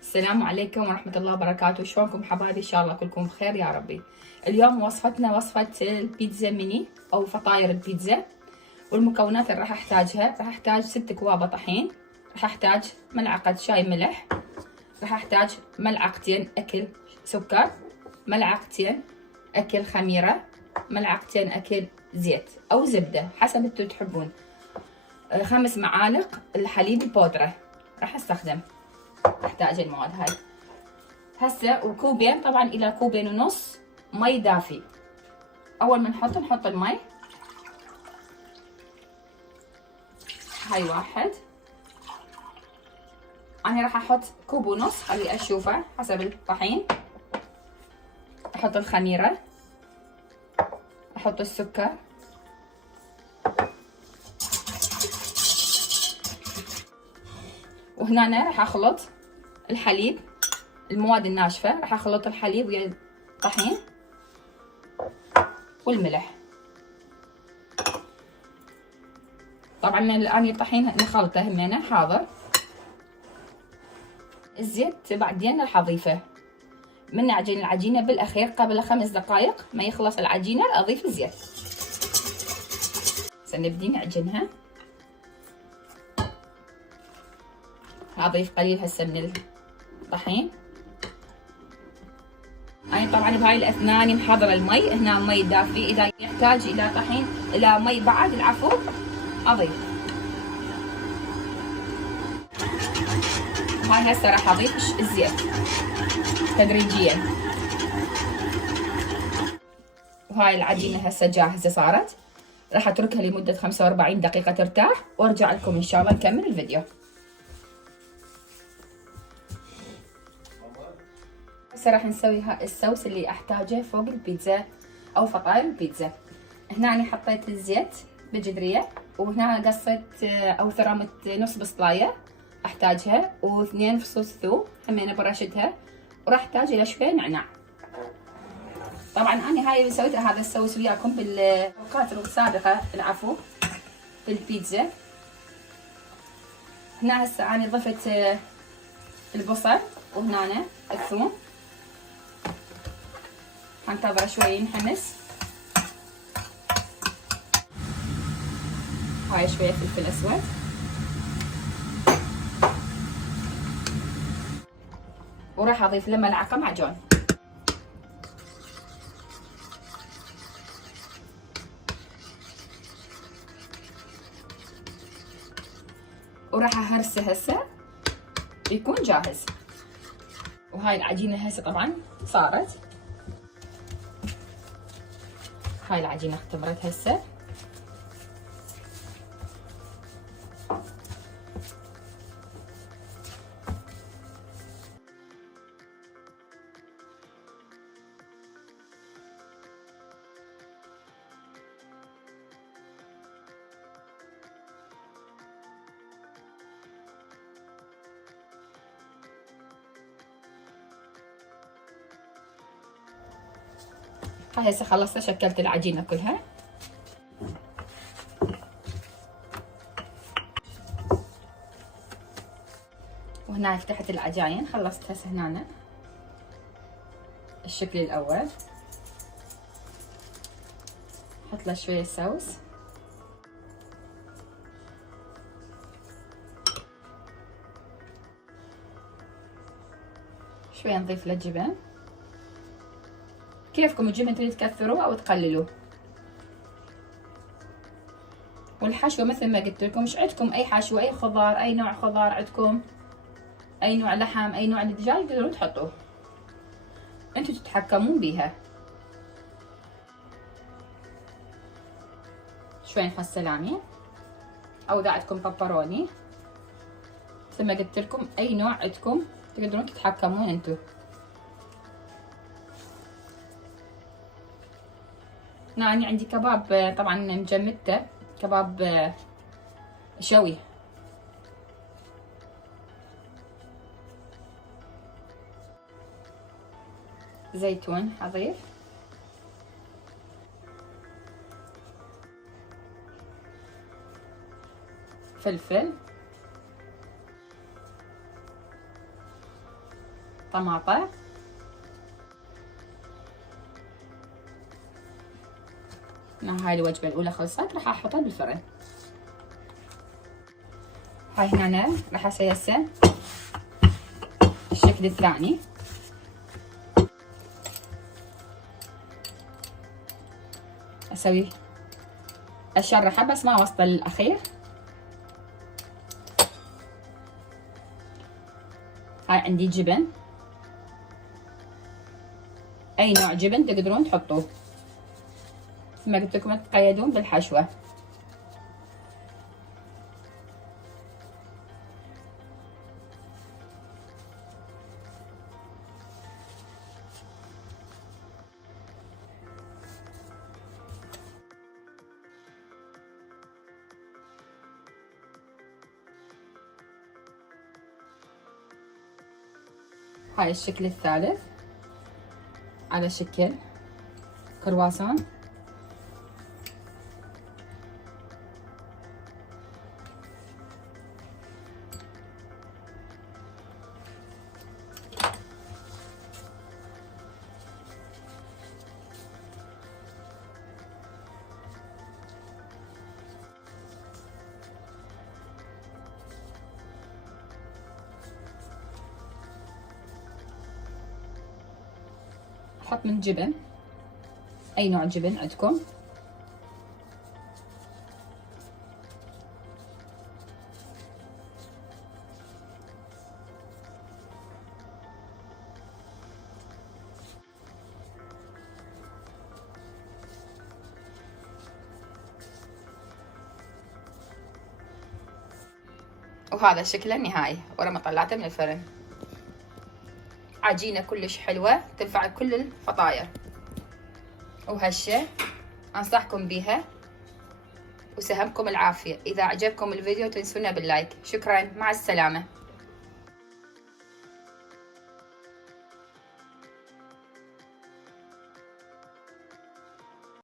السلام عليكم ورحمة الله وبركاته. شلونكم حبايبي؟ إن شاء الله كلكم بخير يا ربي. اليوم وصفتنا وصفة البيتزا ميني أو فطاير البيتزا. والمكونات اللي راح أحتاجها، راح أحتاج 6 كواب طحين، راح أحتاج ملعقة شاي ملح، راح أحتاج ملعقتين أكل سكر، ملعقتين أكل خميرة، ملعقتين أكل زيت أو زبدة حسب انتو تحبون، 5 معالق الحليب البودرة راح أستخدم. احتاج المواد هاي هسه، وكوبين طبعا الى كوبين ونص مي دافي. اول ما نحط المي هاي واحد. انا راح احط كوب ونص خلي اشوفه حسب الطحين. احط الخميرة، احط السكر، وهنا راح اخلط الحليب، المواد الناشفة راح اخلط الحليب ويا الطحين والملح. طبعا الان الطحين نخلطه همينه حاضر. الزيت بعدين راح اضيفه من نعجن العجينة بالاخير قبل 5 دقائق ما يخلص العجينة اضيف الزيت. سنبدي نعجنها. اضيف قليل هسه من الطحين. أنا طبعا بهاي الأثناء محضرة المي، هنا مي دافي، إذا يحتاج إلى طحين إلى مي بعد العفو أضيف. هاي هسه راح أضيف الزيت تدريجيا. وهاي العجينة هسه جاهزة صارت، راح أتركها لمدة 45 دقيقة ترتاح وأرجع لكم إن شاء الله نكمل الفيديو. هسه راح نسوي الصوص اللي احتاجه فوق البيتزا او فطاير البيتزا. هنا انا حطيت الزيت بجدريه، وهنا قصيت او ثرمت نص بصلايه احتاجها، و2 فصوص ثوم همينه برشتها، وراح احتاج الى شويه نعناع. طبعا انا هاي سويت هذا الصوص وياكم بالوقت السابقه العفو في البيتزا. هنا هسه انا ضفت البصل وهنا الثوم، هنتظره شوي ينحمس. هاي شوية فلفل اسود، وراح اضيف له ملعقة معجون. وراح اهرسه هسه يكون جاهز. وهاي العجينة هسه طبعا صارت. هاي العجينة اختمرت هسه. هاي هسه خلصت، شكلت العجينة كلها. وهنا فتحت العجاين، خلصت هسه هنا الشكل الاول. احط له شويه صوص، شويه نضيف له جبن، كيفكم الجبن تريد تكثروه او تقللوه. والحشوه مثل ما قلت لكم، ايش عندكم اي حشوه، اي خضار، اي نوع خضار عندكم، اي نوع لحم، اي نوع دجاج تقدرون تحطوه، انتوا تتحكمون بيها. شوي نحط سلامي، او اذا عندكم بابروني مثل ما قلت لكم اي نوع عندكم تقدرون تتحكمون انتوا. هنا أنا عندي كباب طبعا مجمدته، كباب شوي. زيتون اضيف، فلفل، طماطة. هاي الوجبة الأولى خلصت، راح أحطها بالفرن. هاي هنا راح أسوي هسه الشكل الثاني. أسوي أشرحه بس ما وصل الأخير. هاي عندي جبن، أي نوع جبن تقدرون تحطوه، ما قلت لكم تتقيدون بالحشوة. هاي الشكل الثالث على شكل كرواسون. احط من جبن، اي نوع جبن عندكم. وهذا شكله النهائي ورا ما طلعته من الفرن. عجينة كلش حلوة تنفع كل الفطاير وهشة، أنصحكم بيها وسهمكم العافية. إذا عجبكم الفيديو تنسونا باللايك. شكرا، مع السلامة.